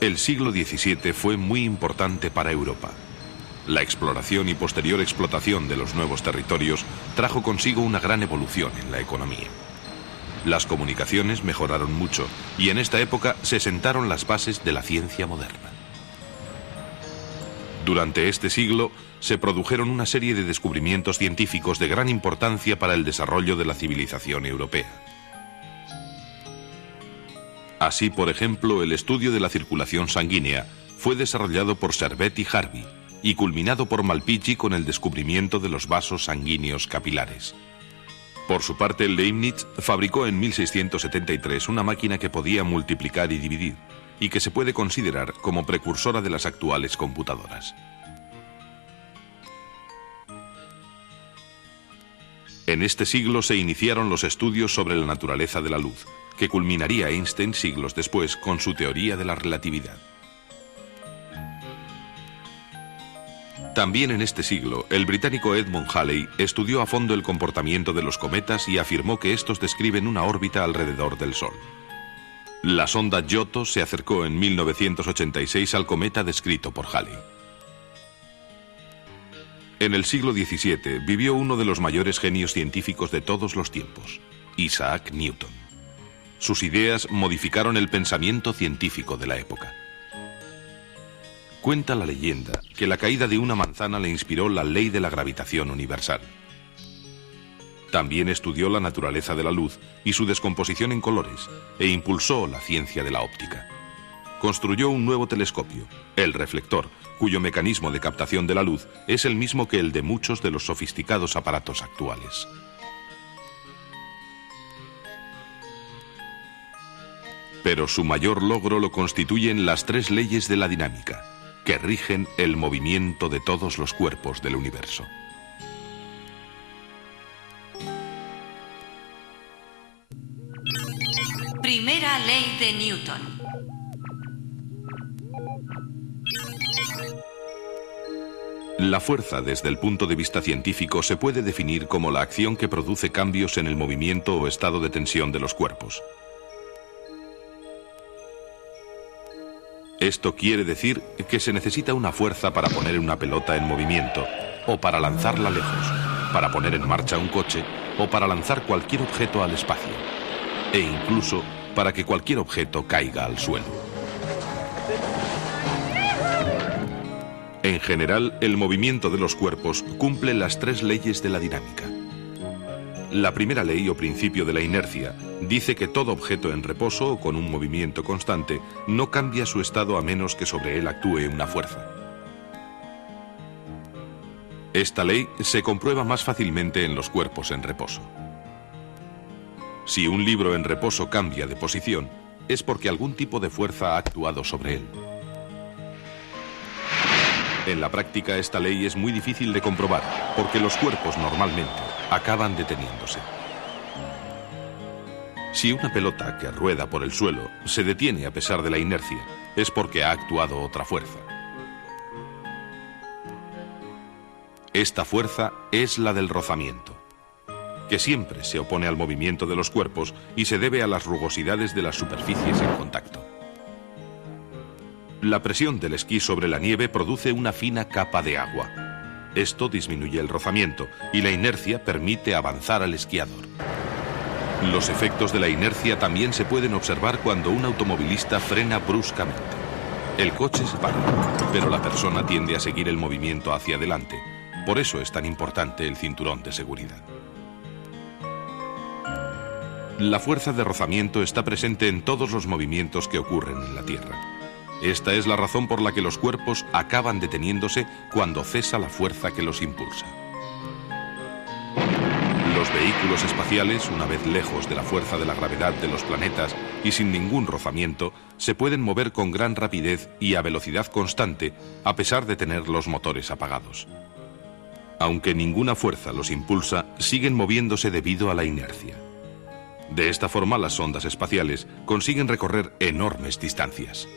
El siglo XVII fue muy importante para Europa. La exploración y posterior explotación de los nuevos territorios trajo consigo una gran evolución en la economía. Las comunicaciones mejoraron mucho y en esta época se sentaron las bases de la ciencia moderna. Durante este siglo se produjeron una serie de descubrimientos científicos de gran importancia para el desarrollo de la civilización europea. Así, por ejemplo, el estudio de la circulación sanguínea fue desarrollado por Servet y Harvey y culminado por Malpighi con el descubrimiento de los vasos sanguíneos capilares. Por su parte, Leibniz fabricó en 1673 una máquina que podía multiplicar y dividir y que se puede considerar como precursora de las actuales computadoras. En este siglo se iniciaron los estudios sobre la naturaleza de la luz, que culminaría Einstein siglos después con su teoría de la relatividad. También en este siglo, el británico Edmund Halley estudió a fondo el comportamiento de los cometas y afirmó que estos describen una órbita alrededor del Sol. La sonda Giotto se acercó en 1986 al cometa descrito por Halley. En el siglo XVII vivió uno de los mayores genios científicos de todos los tiempos, Isaac Newton. Sus ideas modificaron el pensamiento científico de la época. Cuenta la leyenda que la caída de una manzana le inspiró la ley de la gravitación universal. También estudió la naturaleza de la luz y su descomposición en colores e impulsó la ciencia de la óptica. Construyó un nuevo telescopio, el reflector, cuyo mecanismo de captación de la luz es el mismo que el de muchos de los sofisticados aparatos actuales. Pero su mayor logro lo constituyen las tres leyes de la dinámica, que rigen el movimiento de todos los cuerpos del universo. Primera ley de Newton. La fuerza, desde el punto de vista científico, se puede definir como la acción que produce cambios en el movimiento o estado de tensión de los cuerpos. Esto quiere decir que se necesita una fuerza para poner una pelota en movimiento, o para lanzarla lejos, para poner en marcha un coche, o para lanzar cualquier objeto al espacio, e incluso para que cualquier objeto caiga al suelo. En general, el movimiento de los cuerpos cumple las tres leyes de la dinámica. La primera ley o principio de la inercia dice que todo objeto en reposo o con un movimiento constante no cambia su estado a menos que sobre él actúe una fuerza. Esta ley se comprueba más fácilmente en los cuerpos en reposo. Si un libro en reposo cambia de posición, es porque algún tipo de fuerza ha actuado sobre él. En la práctica, esta ley es muy difícil de comprobar, porque los cuerpos normalmente acaban deteniéndose. Si una pelota que rueda por el suelo se detiene a pesar de la inercia, es porque ha actuado otra fuerza. Esta fuerza es la del rozamiento, que siempre se opone al movimiento de los cuerpos y se debe a las rugosidades de las superficies en contacto. La presión del esquí sobre la nieve produce una fina capa de agua. Esto disminuye el rozamiento y la inercia permite avanzar al esquiador. Los efectos de la inercia también se pueden observar cuando un automovilista frena bruscamente. El coche se para, pero la persona tiende a seguir el movimiento hacia adelante. Por eso es tan importante el cinturón de seguridad. La fuerza de rozamiento está presente en todos los movimientos que ocurren en la Tierra. Esta es la razón por la que los cuerpos acaban deteniéndose cuando cesa la fuerza que los impulsa. Los vehículos espaciales, una vez lejos de la fuerza de la gravedad de los planetas y sin ningún rozamiento, se pueden mover con gran rapidez y a velocidad constante, a pesar de tener los motores apagados. Aunque ninguna fuerza los impulsa, siguen moviéndose debido a la inercia. De esta forma, las sondas espaciales consiguen recorrer enormes distancias.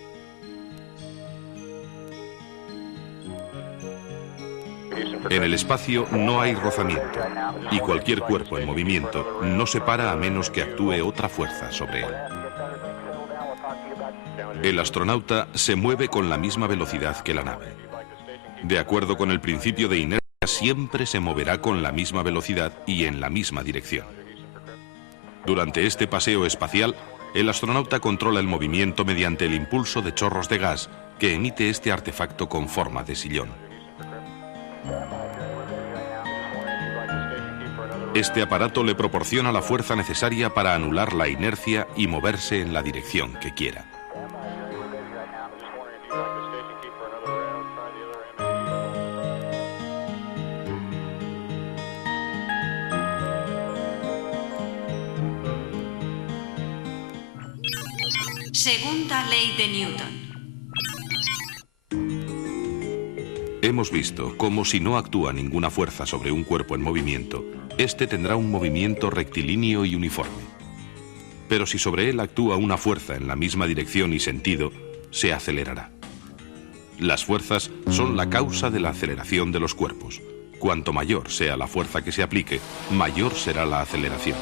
En el espacio no hay rozamiento y cualquier cuerpo en movimiento no se para a menos que actúe otra fuerza sobre él. El astronauta se mueve con la misma velocidad que la nave. De acuerdo con el principio de inercia, siempre se moverá con la misma velocidad y en la misma dirección. Durante este paseo espacial, el astronauta controla el movimiento mediante el impulso de chorros de gas que emite este artefacto con forma de sillón. Este aparato le proporciona la fuerza necesaria para anular la inercia y moverse en la dirección que quiera. Segunda ley de Newton. Hemos visto cómo si no actúa ninguna fuerza sobre un cuerpo en movimiento, este tendrá un movimiento rectilíneo y uniforme. Pero si sobre él actúa una fuerza en la misma dirección y sentido, se acelerará. Las fuerzas son la causa de la aceleración de los cuerpos. Cuanto mayor sea la fuerza que se aplique, mayor será la aceleración.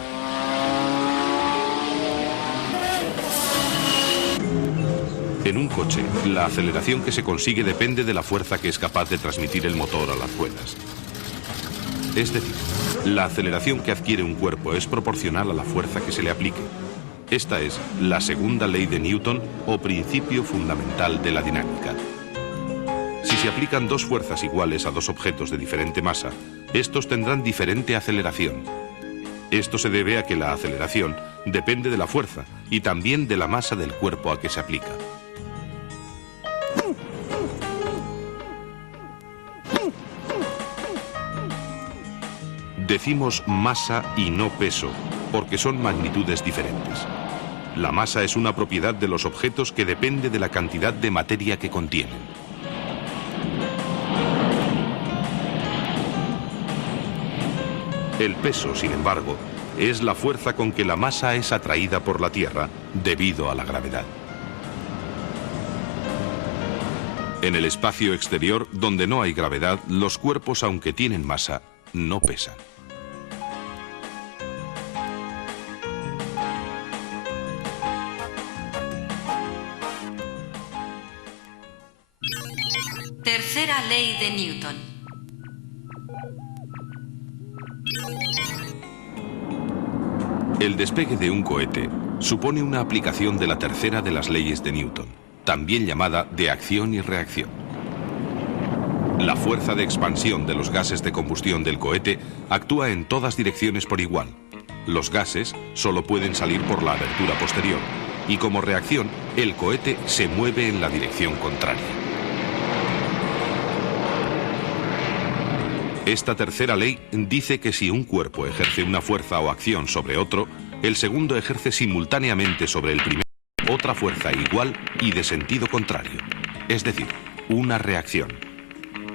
En un coche, la aceleración que se consigue depende de la fuerza que es capaz de transmitir el motor a las ruedas. Es decir, la aceleración que adquiere un cuerpo es proporcional a la fuerza que se le aplique. Esta es la segunda ley de Newton o principio fundamental de la dinámica. Si se aplican dos fuerzas iguales a dos objetos de diferente masa, estos tendrán diferente aceleración. Esto se debe a que la aceleración depende de la fuerza y también de la masa del cuerpo a que se aplica. Decimos masa y no peso, porque son magnitudes diferentes. La masa es una propiedad de los objetos que depende de la cantidad de materia que contienen. El peso, sin embargo, es la fuerza con que la masa es atraída por la Tierra debido a la gravedad. En el espacio exterior, donde no hay gravedad, los cuerpos, aunque tienen masa, no pesan. Tercera ley de Newton. El despegue de un cohete supone una aplicación de la tercera de las leyes de Newton, también llamada de acción y reacción. La fuerza de expansión de los gases de combustión del cohete actúa en todas direcciones por igual. Los gases solo pueden salir por la abertura posterior y como reacción, el cohete se mueve en la dirección contraria. Esta tercera ley dice que si un cuerpo ejerce una fuerza o acción sobre otro, el segundo ejerce simultáneamente sobre el primero otra fuerza igual y de sentido contrario, es decir, una reacción.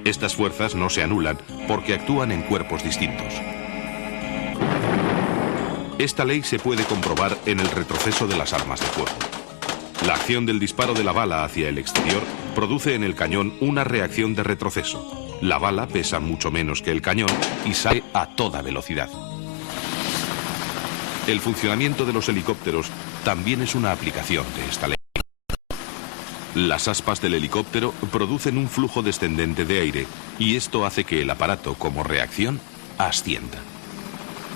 Estas fuerzas no se anulan porque actúan en cuerpos distintos. Esta ley se puede comprobar en el retroceso de las armas de fuego. La acción del disparo de la bala hacia el exterior produce en el cañón una reacción de retroceso. La bala pesa mucho menos que el cañón y sale a toda velocidad. El funcionamiento de los helicópteros también es una aplicación de esta ley. Las aspas del helicóptero producen un flujo descendente de aire y esto hace que el aparato, como reacción, ascienda.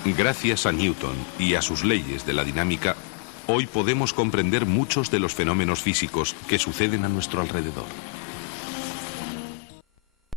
Gracias a Newton y a sus leyes de la dinámica, hoy podemos comprender muchos de los fenómenos físicos que suceden a nuestro alrededor.